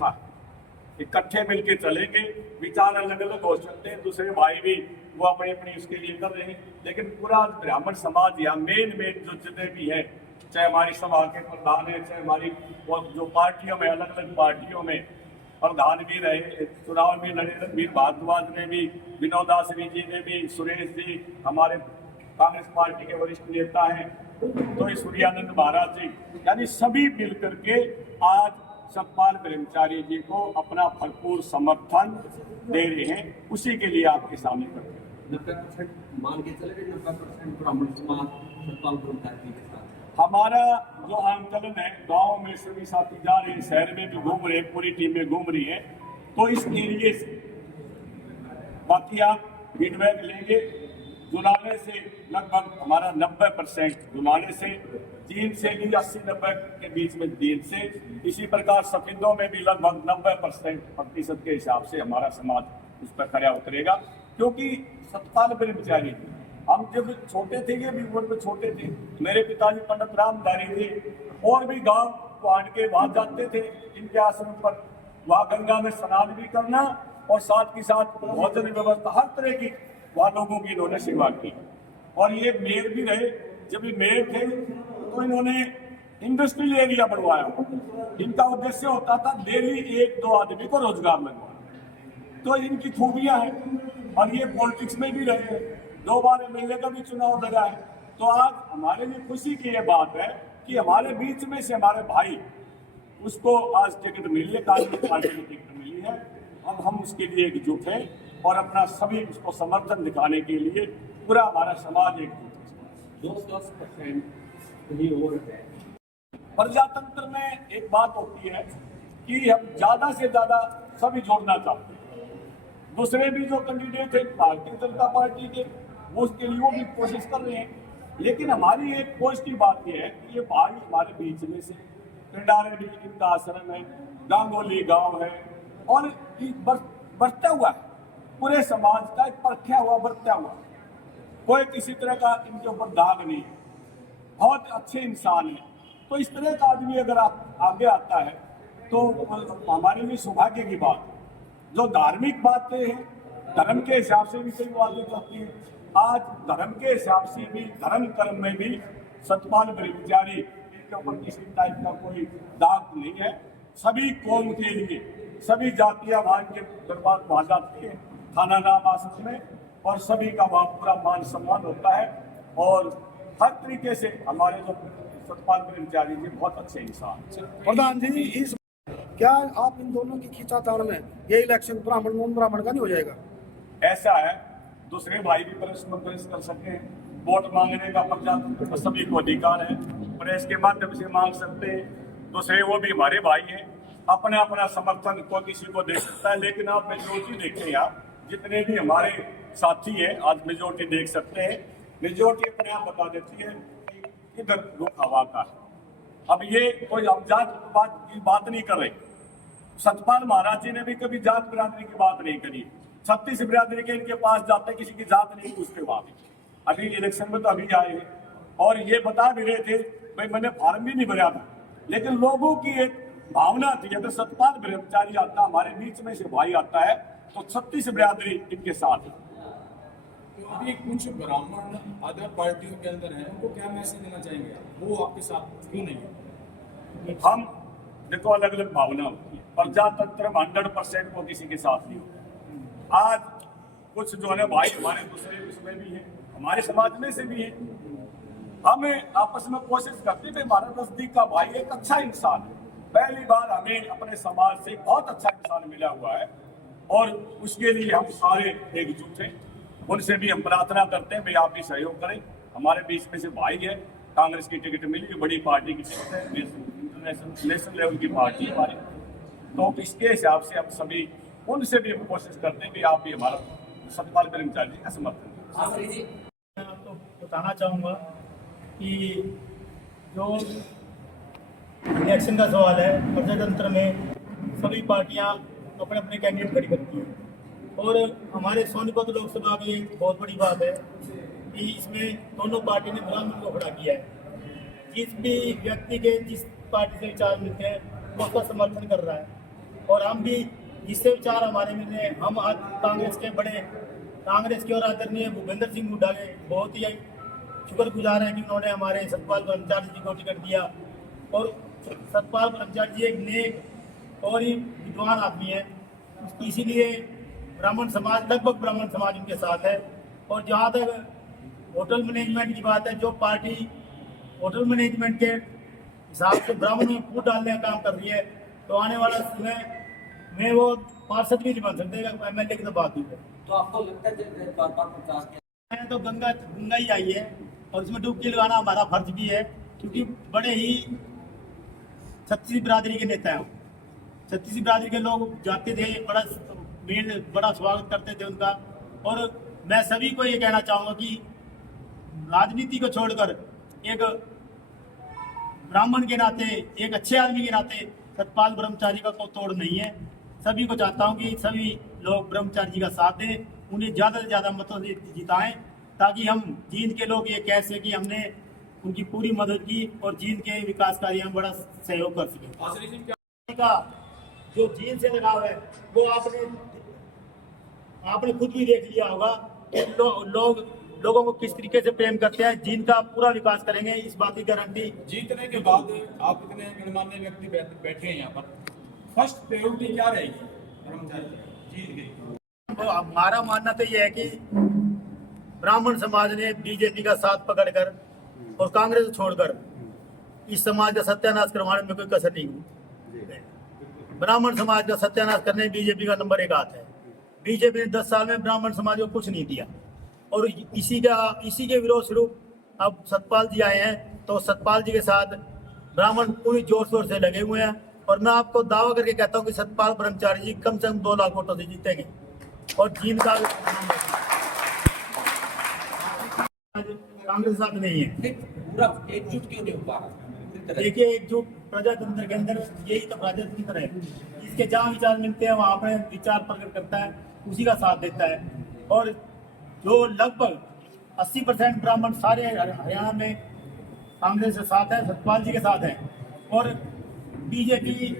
इकट्ठा है, इकट्ठे मिलके चलेंगे। विचार अलग अलग हो सकते हैं, दूसरे भाई भी वो अपनी अपनी उसके लिए कर रहे हैं, लेकिन पूरा ब्राह्मण समाज या मेन जो जितने भी हैं, चाहे हमारी सभा के प्रधान है, चाहे हमारी जो पार्टियों में अलग अलग पार्टियों में प्रधान भी रहे, चुनाव में लड़े रणबीर भारद्वाज ने भी, विनोद दासरी जी ने भी, सुरेश जी हमारे कांग्रेस पार्टी के वरिष्ठ नेता हैं, तो सूर्यानंद महाराज जी, यानी सभी मिलकर के आज सतपाल ब्रह्मचारी जी को अपना भरपूर समर्थन दे रहे हैं। उसी के लिए आपके सामने करते हैं। 90% मान के चले 90% ब्राह्मण समाज सतपाल ब्रह्मचारी जी के साथ। हमारा जो आंकलन है, गांव में सभी साथी जा रहे हैं, शहर में भी घूम रहे हैं, पूरी टीमें घूम रही है, तो इस एरिए से बाकी आप फीडबैक लेंगे। जुलाने से लगभग हमारा 90%, जुलाने से जींद से भी 80-90 के बीच में जींद से, इसी प्रकार सफेदों में भी लगभग 90% के हिसाब से हमारा समाज उस पर खड़ा उतरेगा। क्योंकि सतपाल ब्रह्मचारी हम जब छोटे थे, ये भी उम्र में छोटे थे, मेरे पिताजी पंडित रामधारी थे, और भी गांव काट के वहां जाते थे इनके आश्रम पर, वहां गंगा में स्नान भी करना और साथ के साथ भोजन व्यवस्था हर तरह की वहां लोगों की इन्होंने सेवा की। और ये मेयर भी रहे, जब ये मेयर थे तो इन्होंने इंडस्ट्रियल एरिया बनवाया। इनका उद्देश्य होता था डेली 1-2 आदमी को रोजगार लगवाना। तो इनकी खूबियां हैं। और ये पॉलिटिक्स में भी रहे, 2 बार एमएलए का भी चुनाव लड़ा है। तो आज हमारे लिए खुशी की ये बात है कि हमारे बीच में से हमारे भाई, उसको आज टिकट मिली है, कांग्रेस पार्टी की टिकट मिली है। अब हम उसके लिए एकजुट हैं और अपना सभी उसको समर्थन दिखाने के लिए पूरा हमारा समाज एकजुट है। 10% कहीं और है। प्रजातंत्र में एक बात होती है कि हम ज्यादा से ज्यादा सभी जोड़ना चाहते हैं। दूसरे भी जो कैंडिडेट है भारतीय जनता पार्टी के, वो उसके लिए वो भी कोशिश कर रहे हैं। लेकिन हमारी एक पॉजिटिव बात यह है कि ये भाई हमारे बीच में से, पिंडारे भी इनका आश्रम है, गांगोली गांव है, और बढ़ता हुआ है पूरे समाज का एक परखा हुआ बढ़ता हुआ, कोई किसी तरह का इनके ऊपर दाग नहीं है, बहुत अच्छे इंसान है। तो इस तरह का आदमी अगर आप आगे आता है तो हमारे लिए सौभाग्य की बात है। जो धार्मिक बातें हैं, धर्म के हिसाब से भी कई बातें करती है, आज धर्म के हिसाब से भी, धर्म कर्म में भी सतपाल ब्रह्मचारी, इनके ऊपर किसी टाइप का कोई दाग नहीं है। सभी कौम के लिए, सभी जातियां वहां के दरबार वहां जाती है, थाना नाम आश्रम में, और सभी का वहां पूरा मान सम्मान होता है। और हर तरीके से हमारे जो सतपाल ब्रह्मचारी जी बहुत अच्छे इंसान। प्रधान जी, इस क्या आप इन दोनों की खींचातान में ये इलेक्शन ब्राह्मण नॉन ब्राह्मण का नहीं हो जाएगा? ऐसा है, दूसरे भाई भी प्रश्न कर सकते हैं, वोट मांगने का प्रजा सभी को अधिकार है, प्रेस के माध्यम से मांग सकते हैं। दूसरे वो भी हमारे भाई हैं, अपना अपना समर्थन को किसी को दे सकता है। लेकिन आप मेजोरिटी देखें, आप जितने भी हमारे साथी हैं आज मेजोरिटी देख सकते हैं, मेजोरिटी अपने आप बता देती है कि इधर रुख हवा का है। अब ये कोई अब जात की बात नहीं कर रहे। सतपाल महाराज जी ने भी कभी जात बिरादरी की बात नहीं करी। 36 बिरादरी के इनके पास जाते, किसी की जात नहीं पूछते वहां भी। अभी इलेक्शन में तो अभी आए हैं और ये बता भी रहे थे, भाई मैंने फॉर्म भी नहीं भरा था, लेकिन लोगों की एक भावना थी, अगर सतपाल ब्रह्मचारी आता, हमारे बीच में से भाई आता है, तो 36 बिरादरी इनके साथ है। तो अभी कुछ ब्राह्मण अदर पार्टियों के अंदर हैं, उनको क्या मैसेज देना चाहेंगे, वो आपके साथ क्यों नहीं है? हम देखो, अलग अलग भावना होती है। प्रजातंत्र में 100% को किसी के साथ नहीं होता। आज कुछ जो है भाई हमारे दूसरे उसमें भी है, हमारे समाज में से भी है। हमें आपस में कोशिश करते हैं, हमारा नजदीक का भाई एक अच्छा इंसान है, पहली बार हमें अपने समाज से बहुत अच्छा इंसान मिला हुआ है, और उसके लिए हम सारे एकजुट हैं। उनसे भी हम प्रार्थना करते हैं भाई आप भी सहयोग करें। हमारे बीच में से भाई है, कांग्रेस की टिकट मिली, बड़ी पार्टी की टिकट है, नेशनल लेवल की पार्टी है हमारी, तो इसके हिसाब से हम सभी उनसे भी हम कोशिश करते हैं कि आप भी हमारा सतपाल ब्रह्मचारी जी का समर्थन। मैं आपको बताना चाहूँगा कि जो इलेक्शन का सवाल है, प्रजातंत्र में सभी पार्टियां अपने अपने कैंडिडेट खड़ी करती हैं, और हमारे सोनीपत लोकसभा की एक बहुत बड़ी बात है कि इसमें दोनों पार्टी ने ब्राह्मण को खड़ा किया है। जिस भी व्यक्ति के जिस पार्टी से विचार मिलते हैं वो उसका समर्थन कर रहा है, और हम भी जिससे विचार हमारे मिल रहे हैं, हम आज कांग्रेस के और आदरणीय भूपेंद्र सिंह हुड्डा के बहुत ही शुक्रगुजार हैं कि उन्होंने हमारे सतपाल ब्रह्मचारी जी को टिकट दिया। और सतपाल ब्रह्मचारी जी एक नेक और ही विद्वान आदमी है, इसीलिए ब्राह्मण समाज, लगभग ब्राह्मण समाज उनके साथ है। और जहाँ तक होटल मैनेजमेंट की बात है, जो पार्टी होटल मैनेजमेंट के हिसाब से ब्राह्मण में फूट डालने का काम कर रही है, तो आने वाला समय में वो पार्षद भी नहीं बन सकते, MLA की तो बात ही है। तो आपको लगता है कि बार-बार प्रचार किया मैं तो गंगा ही आई है और इसमें डुबकी लगाना हमारा फर्ज भी है, क्योंकि बड़े ही छत्तीसी बिरादरी के नेता हैं। छत्तीसी बिरादरी के लोग जाते थे, बड़ा स्वागत करते थे उनका। और मैं सभी को ये कहना चाहूँगा कि राजनीति को छोड़कर एक ब्राह्मण के नाते, एक अच्छे आदमी के नाते सतपाल ब्रह्मचारी का कोई तोड़ नहीं है। सभी को चाहता हूँ कि सभी लोग ब्रह्मचारी जी का साथ दें, उन्हें ज़्यादा से ज़्यादा मतों से जिताएं, ताकि हम जींद के लोग ये कह सकें कि हमने उनकी पूरी मदद की और जींद के विकास कार्य में बड़ा सहयोग कर सकें। आसरी जी क्या का जो जींद से लगाव है वो आपने खुद भी देख लिया होगा कि लोगों को किस तरीके से प्रेम करते हैं। जींद का पूरा विकास करेंगे, इस बात की गारंटी। जीतने के बाद आप इतने गणमान्य व्यक्ति बैठे हैं यहाँ पर, फर्स्ट प्रायोरिटी क्या रहेगी कर्मचारी जीत गई? हमारा मानना तो ये है कि ब्राह्मण समाज ने बीजेपी का साथ पकड़कर और कांग्रेस को छोड़कर इस समाज का सत्यानाश करवाने में कोई कसर नहीं हुई। ब्राह्मण समाज का सत्यानाश करने में बीजेपी का नंबर 1 हाथ है। बीजेपी ने 10 साल में ब्राह्मण समाज को कुछ नहीं दिया, और इसी के विरोध स्वरूप अब सतपाल जी आए हैं, तो सतपाल जी के साथ ब्राह्मण पूरी जोर शोर से लगे हुए हैं। और मैं आपको दावा करके कहता हूँ कि सतपाल ब्रह्मचारी जी कम से कम 2 लाख वोटों से जीतेंगे। और जींद का कांग्रेस साथ नहीं है। पूरा एकजुट क्यों नहीं हो पा रहा? देखिए, एकजुट प्रजातंत्र के अंदर यही तो प्रजातंत्र है। इसके जहाँ विचार मिलते हैं वहाँ अपने विचार प्रकट करता है, उसी का साथ देता है। और जो लगभग 80% ब्राह्मण सारे हरियाणा में कांग्रेस के साथ है, सतपाल जी के साथ है। और बीजेपी